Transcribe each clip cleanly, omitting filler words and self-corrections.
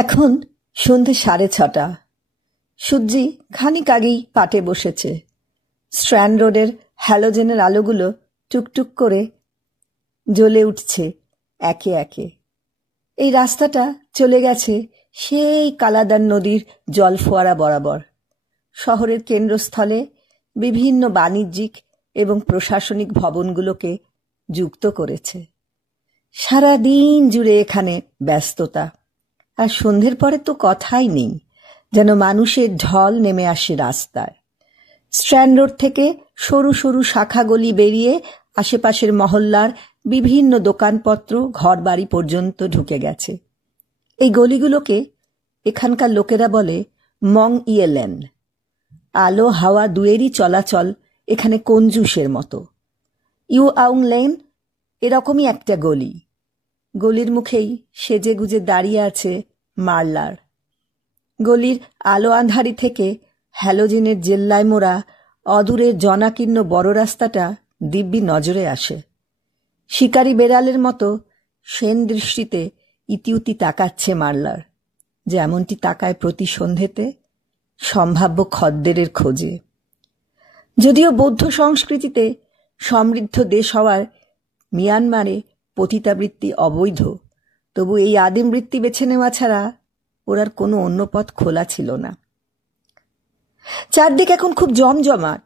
এখন সন্ধে 6:30। সূর্যি খানিক আগেই পাটে বসেছে। স্ট্র্যান্ড রোডের হ্যালোজেনের আলোগুলো টুকটুক করে জ্বলে উঠছে একে একে। এই রাস্তাটা চলে গেছে সেই কালাদান নদীর জলফোয়ারা বরাবর। শহরের কেন্দ্রস্থলে বিভিন্ন বাণিজ্যিক এবং প্রশাসনিক ভবনগুলোকে যুক্ত করেছে। সারাদিন জুড়ে এখানে ব্যস্ততা, আর সন্ধ্যের পরে তো কথাই নেই, যেন মানুষের ঢল নেমে আসে রাস্তায়। স্ট্র্যান্ড রোড থেকে সরু সরু শাখা গলি বেরিয়ে আশেপাশের মহল্লার বিভিন্ন দোকানপত্র ঘরবাড়ি পর্যন্ত ঢুকে গেছে। এই গলিগুলোকে এখানকার লোকেরা বলে মং ইয়ে লেন। আলো হাওয়া দুয়েরই চলাচল এখানে কঞ্জুসের মতো। ইউ আউং লেন এরকমই একটা গলি। গলির মুখেই সেজে গুজে দাঁড়িয়ে আছে মারলার। গলির আলো আঁধারি থেকে হ্যালোজেনের জেল্লায় মোড়া অদূরের জনাকীর্ণ বড় রাস্তাটা দিব্যি নজরে আসে। শিকারী বেড়ালের মতো সেন দৃষ্টিতে ইতিউতি তাকাচ্ছে মারলার, যেমনটি তাকায় প্রতি সন্ধেতে সম্ভাব্য খদ্দেরের খোঁজে। যদিও বৌদ্ধ সংস্কৃতিতে সমৃদ্ধ দেশ হওয়ার মিয়ানমারে পতিতাবৃত্তি অবৈধ, তবু এই আদিম বৃত্তি বেছে নেওয়া ছাড়া ওর আর কোনো অন্য পথ খোলা ছিল না। চারদিক এখন খুব জমজমাট।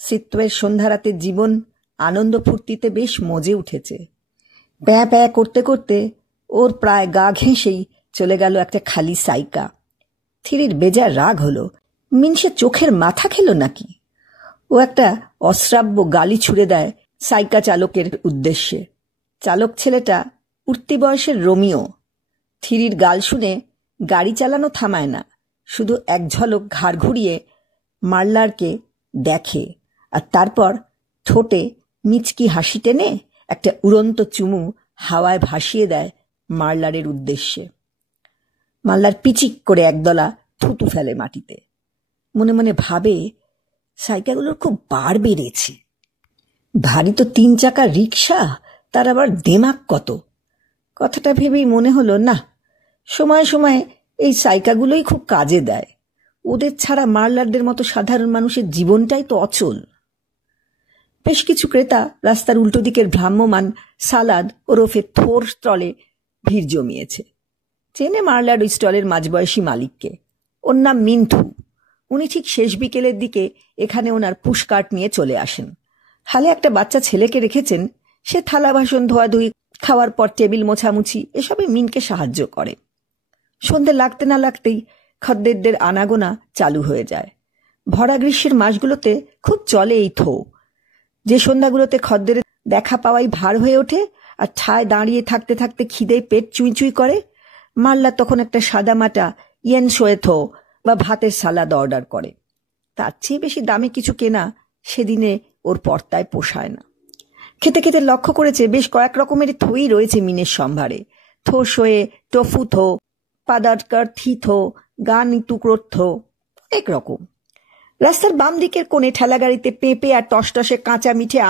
শীতের সন্ধ্যারাতের জীবন আনন্দ ফুর্তিতে বেশ মজে উঠেছে। প্যাঁ প্যাঁ করতে করতে ওর প্রায় গা ঘেঁষেই চলে গেল একটা খালি সাইকা। থিরির বেজার রাগ হলো, মিনসে চোখের মাথা খেল নাকি। ও একটা অশ্রাব্য গালি ছুড়ে দেয় সাইকা চালকের উদ্দেশ্যে। চালক ছেলেটা উঠতি বয়সের রোমিও। থিরির গাল শুনে গাড়ি চালানো থামায় না, শুধু এক ঝলক ঘাড় ঘুরিয়ে মারলারকে দেখে, আর তারপর ঠোঁটে মিচকি হাসি টেনে একটা উড়ন্ত চুমু হাওয়ায় ভাসিয়ে দেয় মারলারের উদ্দেশ্যে। মারলার পিচিক করে একদলা থুতু ফেলে মাটিতে। মনে মনে ভাবে, সাইকাগুলোর খুব বার বেড়েছে। ভারী তো 3 চাকার রিক্সা, তার আবার দেমাক কত। কথাটা ভেবেই মনে হলো, না, সময় সময় এই সাইকাগুলোই খুব কাজে দেয়। ওদের ছাড়া মারলারদের মতো সাধারণ মানুষের জীবনটাই তো অচল। বেশ কিছু ক্রেতা রাস্তার উল্টো দিকের ভ্রাম্যমান সালাদ ওরফে থোর স্টলে ভিড় জমিয়েছে। চেনে মারলার ওই স্টলের মাঝবয়সী মালিককে। ওর নাম মিন্থু। উনি ঠিক শেষ বিকেলের দিকে এখানে ওনার পুশকার্ট নিয়ে চলে আসেন। হালে একটা বাচ্চা ছেলেকে রেখেছেন, সে থালা বাসন ধোয়াধুয়ি, খাওয়ার পর টেবিল মোছামুছি এসবে মিনকে সাহায্য করে। সন্ধে লাগতে না লাগতেই খদ্দেরদের আনাগোনা চালু হয়ে যায়। ভরা গ্রীষ্মের মাসগুলোতে খুব চলে এই থো। যে সন্ধ্যাগুলোতে খদ্দের দেখা পাওয়াই ভার হয়ে ওঠে আর ঠায় দাঁড়িয়ে থাকতে থাকতে খিদে পেট চুই চুই করে, মারলা তখন একটা সাদামাটা ইয়েন শোয়ে থো বা ভাতের সালাদ অর্ডার করে। তার চেয়ে বেশি দামে কিছু কেনা সেদিনে ওর পর্তায় পোষায় না। খেতে খেতে লক্ষ্য করেছে বেশ কয়েক রকমের থই রয়েছে মিনের সম্ভারে। থো শোয়ে, টফু থো, পাদাটকার থি থো, গান টুকরোর থো, অনেক রকম। রাস্তার বাম দিকের কোণে ঠেলাগাড়িতে পেঁপে আর টসটসে কাঁচা মিঠে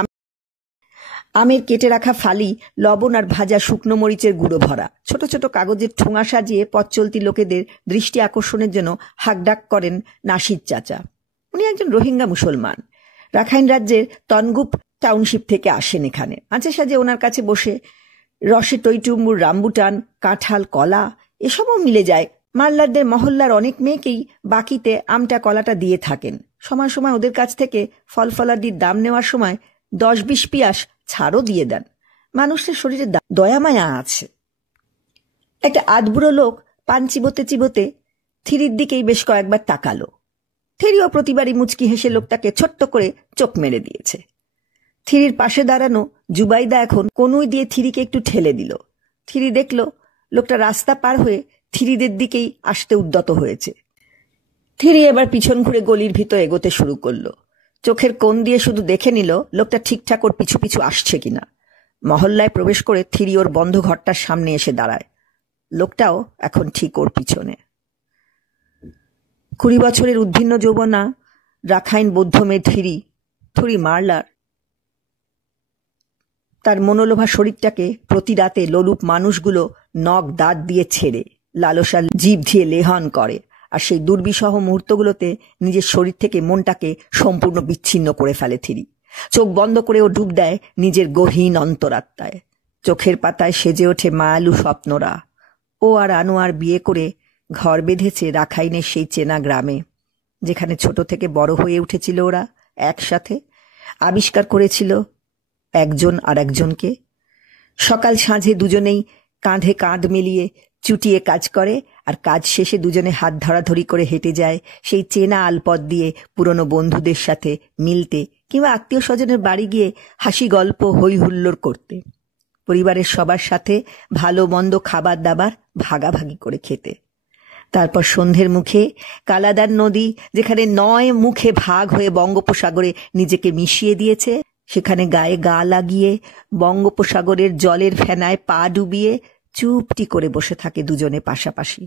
আমের কেটে রাখা ফালি, লবণ আর ভাজা শুকনো মরিচের গুঁড়ো ভরা। ছোট ছোট কাগজের ঠোঙা সাজিয়ে পথ চলতি লোকেদের দৃষ্টি আকর্ষণের জন্য হাকডাক করেন নাসির চাচা। উনি একজন রোহিঙ্গা মুসলমান, রাখাইন রাজ্যের তনগুপ টাউনশিপ থেকে আসেন এখানে। মাঝে সাঝে ওনার কাছে বসে রসে টইটুম্বুর, রামবুটান, কাঁঠাল, কলা এসবও মিলে যায়। মারলারদের মহল্লার অনেক মেয়েকেই বাকিতে আমটা কলাটা দিয়ে থাকেন। সময় সময় ওদের কাছ থেকে ফল ফলাদির দাম নেওয়ার সময় 10-20 পিয়াস ছাড়ও দিয়ে দেন। মানুষের শরীরে দয়া মায়া আছে। একটা আধবুড়ো লোক পান চিবোতে চিবোতে থিরির দিকেই বেশ কয়েকবার তাকালো। থিরিও প্রতিবারই মুচকি হেসে লোকটাকে ছোট্ট করে চোখ মেরে দিয়েছে। থিরির পাশে দাঁড়ানো জুবাইদা এখন কনুই দিয়ে থিরিকে একটু ঠেলে দিল। থিরি দেখল লোকটা রাস্তা পার হয়ে থিরিদের দিকেই আসতে উদ্যত হয়েছে। থিরি এবার পিছন ঘুরে গলির ভিতর এগোতে শুরু করলো। চোখের কোণ দিয়ে শুধু দেখে নিল লোকটা ঠিকঠাক ওর পিছু পিছু আসছে কিনা। মহল্লায় প্রবেশ করে থিরি ওর বন্ধ ঘরটার সামনে এসে দাঁড়ায়। লোকটাও এখন ঠিক ওর পিছনে। 20 বছরের উদ্ভিন্ন যৌবনা রাখাইন বৌদ্ধ মেয়ে থুরি মারলার তার মনোলোভা শরীরটাকে প্রতি রাতে লোলুপ মানুষগুলো নখ দাঁত দিয়ে ছেড়ে লালসার জিভ দিয়ে লেহন করে, আর সেই দুর্বিষহ মুহূর্তগুলোতে নিজের শরীর থেকে মনটাকে সম্পূর্ণ বিচ্ছিন্ন করে ফেলে থিরি। চোখ বন্ধ করে ও ডুব দেয় নিজের গহীন অন্তরাত্মায়। চোখের পাতায় সেজে ওঠে মায়ালু স্বপ্নরা। ও আর আনোয়ার বিয়ে করে ঘর বেঁধেছে রাখাইনের সেই চেনা গ্রামে, যেখানে ছোট থেকে বড় হয়ে উঠেছিল ওরা একসাথে, আবিষ্কার করেছিল একজন আর একজনকে। সকাল সাঁঝে দুজনেই কাঁধে কাঁধ মিলিয়ে চুটিয়ে কাজ করে, আর কাজ শেষে দুজনে হাত ধরাধরি করে হেঁটে যায় সেই চেনা আলপথ দিয়ে পুরনো বন্ধুদের সাথে মিলতে, কিংবা আত্মীয় স্বজনের বাড়ি গিয়ে হাসি গল্প হই হুল্লোড় করতে, পরিবারের সবার সাথে ভালো মন্দ খাবার দাবার ভাগাভাগি করে খেতে। তারপর সন্ধ্যের মুখে কালাদার নদী, যেখানে 9 মুখে ভাগ হয়ে বঙ্গোপসাগরে নিজেকে মিশিয়ে দিয়েছে, সেখানে গায়ে গা লাগিয়ে বঙ্গোপসাগরের জলের ফেনায় পা ডুবিয়ে চুপটি করে বসে থাকে দুজনে পাশাপাশি।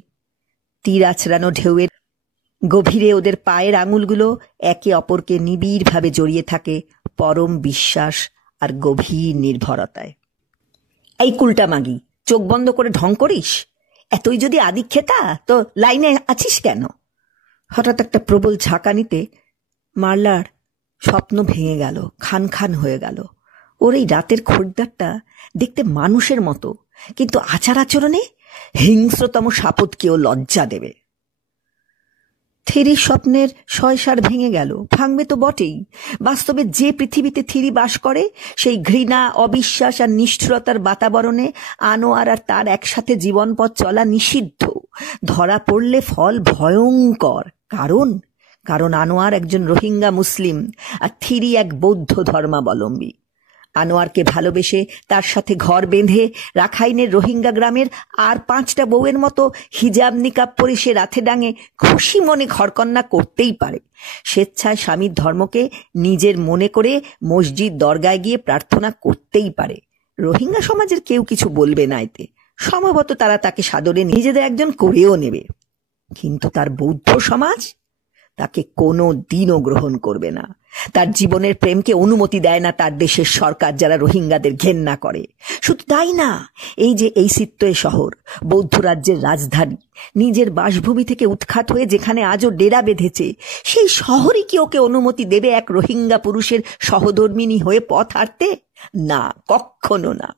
তীর আছড়ানো ঢেউয়ের গভীরে ওদের পায়ের আঙুলগুলো একে অপরকে নিবিড়ভাবে জড়িয়ে থাকে পরম বিশ্বাস আর গভীর নির্ভরতায়। এই কুলটা মাগি, চোখ বন্ধ করে ঢং করিস? এতই যদি আদিক্ষেতা তো লাইনে আছিস কেন? হঠাৎ একটা প্রবল ঝাঁকানিতে মারলার স্বপ্ন ভেঙে গেল, খান খান হয়ে গেল। ওর এই রাতের খরিদ্দারটা দেখতে মানুষের মতো, কিন্তু আচার আচরণে হিংস্রতম সাপদকেও লজ্জা দেবে। থিরির স্বপ্নের শয়সার ভেঙে গেল। ভাঙবে তো বটেই। বাস্তবে যে পৃথিবীতে থিরি বাস করে, সেই ঘৃণা, অবিশ্বাস আর নিষ্ঠুরতার বাতাবরণে আনোয়ার আর তার একসাথে জীবনপথ চলা নিষিদ্ধ। ধরা পড়লে ফল ভয়ঙ্কর। কারণ আনোয়ার একজন রোহিঙ্গা মুসলিম, আর থিরি এক বৌদ্ধ ধর্মাবলম্বী। আনোয়ারকে ভালোবেসে তার সাথে ঘর বেঁধে রাখাইনের রোহিঙ্গা গ্রামের আর 5টা বউয়ের মতো হিজাব নিকাব পরে সে রাতে ডাঙে খুশি মনে ঘরকন্না করতেই পারে। স্বেচ্ছায় স্বামীর ধর্মকে নিজের মনে করে মসজিদ দরগায় গিয়ে প্রার্থনা করতেই পারে। রোহিঙ্গা সমাজের কেউ কিছু বলবে না এতে। সম্ভবত তারা তাকে সাদরে নিজেদের একজন করেও নেবে। কিন্তু তার বৌদ্ধ সমাজ তাকে কোনো দিনও গ্রহণ করবে না। তার জীবনের প্রেমকে অনুমতি দেয় না তার দেশের সরকার, যারা রোহিঙ্গাদের ঘেন্না করে। শুধু তাই না, এই যে এই সিত্তোয় শহর, বৌদ্ধ রাজ্যের রাজধানী, নিজের বাসভূমি থেকে উৎখাত হয়ে যেখানে আজও ডেরা বেঁধেছে, সেই শহরই কি ওকে অনুমতি দেবে এক রোহিঙ্গা পুরুষের সহধর্মিণী হয়ে পথ হাঁটতে? না, কখনো না।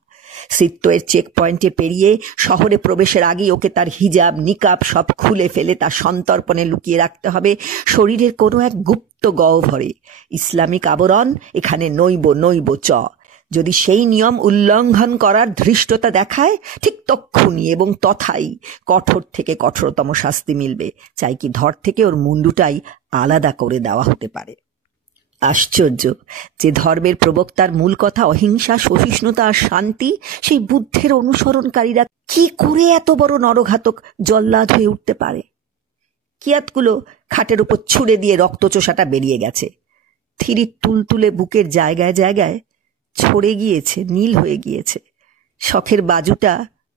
সিত্তোয়ের চেক পয়েন্টে পেরিয়ে শহরে প্রবেশের আগেই ওকে তার হিজাব নিকাব সব খুলে ফেলে তার সন্তর্পণে লুকিয়ে রাখতে হবে শরীরের কোনো এক গুপ্ত গহ্বরে। ইসলামিক আবরণ এখানে নইব চ। যদি সেই নিয়ম উল্লঙ্ঘন করার ধৃষ্টতা দেখায়, ঠিক তক্ষুনি এবং তথাই কঠোর থেকে কঠোরতম শাস্তি মিলবে। চাই কি ধর থেকে ওর মুন্ডুটাই আলাদা করে দেওয়া হতে পারে। আশ্চর্য, যে ধর্মের প্রবক্তার মূল কথা অহিংসা, সহিষ্ণুতা আর শান্তি, সেই বুদ্ধের অনুসরণকারীরা কি করে এত বড় নরঘাতক জল্লাদ হয়ে উঠতে পারে? কিয়াতগুলো খাটের উপর ছুঁড়ে দিয়ে রক্তচোষাটা বেরিয়ে গেছে। থিরির তুলতুলে বুকের জায়গায় জায়গায় ছড়ে গিয়েছে, নীল হয়ে গিয়েছে। শখের বাজুটা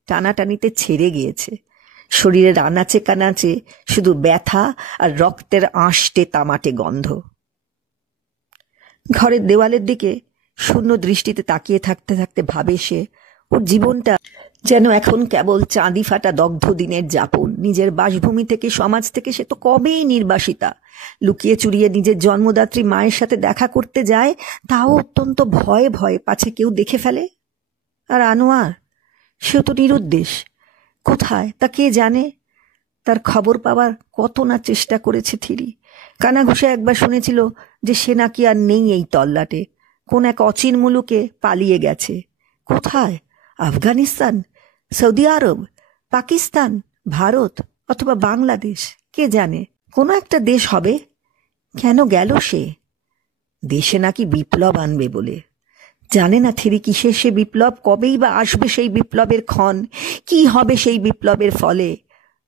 টানাটানিতে ছেড়ে গিয়েছে। শরীরের আনাচে কানাচে শুধু ব্যথা আর রক্তের আঁশটে তামাটে গন্ধ। ঘরের দেওয়ালের দিকে শূন্য দৃষ্টিতে তাকিয়ে থাকতে থাকতে ভাবে সে, ওর জীবনটা যেন এখন কেবল চাঁদি ফাটা দগ্ধ দিনের যাপন। নিজের বাসভূমি থেকে, সমাজ থেকে সে তো কবেই নির্বাসিতা। লুকিয়ে চুরিয়ে নিজের জন্মদাত্রী মায়ের সাথে দেখা করতে যায়, তাও অত্যন্ত ভয়ে ভয়ে, পাছে কেউ দেখে ফেলে। আর আনোয়ার, সেও তো নিরুদ্দেশ। কোথায় তা কে জানে? তার খবর পাওয়ার কত না চেষ্টা করেছে থিরি। কানাঘুষে একবার শুনেছিল যে সে নাকি আর নেই এই তল্লাটে, কোন এক অচিন মুলুকে পালিয়ে গেছে। কোথায়? আফগানিস্তান, সৌদি আরব, পাকিস্তান, ভারত অথবা বাংলাদেশ, কে জানে। কোনো একটা দেশ হবে। কেন গেল সে? দেশে নাকি বিপ্লব আনবে বলে। জানে না থিরি কিসের সে বিপ্লব, কবেই বা আসবে সেই বিপ্লবের ক্ষণ, কি হবে সেই বিপ্লবের ফলে।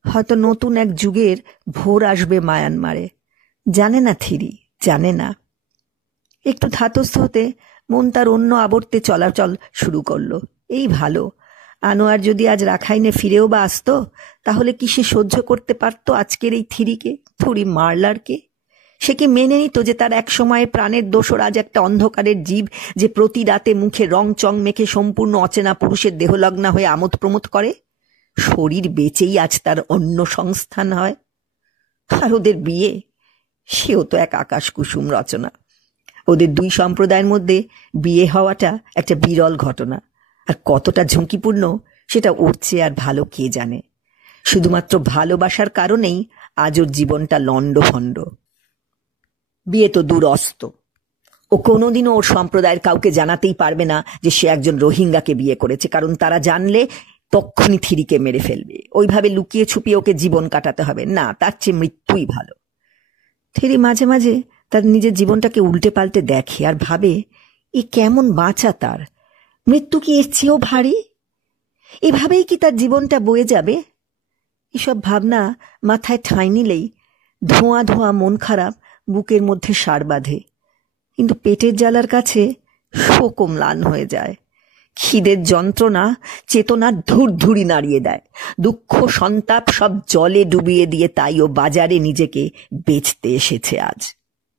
হয়তো নতুন এক যুগের ভোর আসবে মায়ানমারে। জানে না থিরি, জানে না। একটু ধাতস্থ হতে মন তার অন্য আবর্তে চলাচল শুরু করলো। এই ভালো, আনোয়ার যদি আজ রাখাইনে ফিরেও বা আসতো, তাহলে কি সে সহ্য করতে পারতো আজকের এই থিরিকে, থুরি মারলারকে? সে কি মেনে নিত যে তার এক সময়ের প্রাণের দোসর আজ একটা অন্ধকারের জীব, যে প্রতি রাতে মুখে রং চং মেখে সম্পূর্ণ অচেনা পুরুষের দেহলগ্না হয়ে আমোদ প্রমোদ করে? শরীর বেচেই আজ তার অন্য সংস্থান হয়। আর ওদের বিয়ে, সেও তো এক আকাশ কুসুম রচনা। ওদের দুই সম্প্রদায়ের মধ্যে বিয়ে হওয়াটা একটা বিরল ঘটনা, আর কতটা ঝুঁকিপূর্ণ সেটা ওর চেয়ে আর ভালো কে জানে। শুধুমাত্র ভালোবাসার কারণেই আজ ওর জীবনটা লণ্ডভণ্ড। বিয়ে তো দুরস্ত। ও কোনোদিনও ওর সম্প্রদায়ের কাউকে জানাতেই পারবে না যে সে একজন রোহিঙ্গাকে বিয়ে করেছে, কারণ তারা জানলে তক্ষুনি থিরিকে মেরে ফেলবে। ওইভাবে লুকিয়ে ছুপিয়ে ওকে জীবন কাটাতে হবে না, তার চেয়ে মৃত্যুই ভালো। থিরি মাঝে মাঝে তার নিজের জীবনটাকে উল্টে পাল্টে দেখে আর ভাবে, এ কেমন বাঁচা তার, মৃত্যু কি এর চেয়েও ভারী? এভাবেই কি তার জীবনটা বয়ে যাবে? এসব ভাবনা মাথায় ঠাঁই নিলেই ধোঁয়া ধোঁয়া মন খারাপ বুকের মধ্যে সার বাঁধে, কিন্তু পেটের জ্বালার কাছে শোক ম্লান হয়ে যায়। খিদের যন্ত্রণা চেতনা ধুরধুরি নাড়িয়ে দেয়। দুঃখ সন্তাপ সব জলে ডুবিয়ে দিয়ে তাই ও বাজারে নিজেকে বেচতে এসেছে আজ।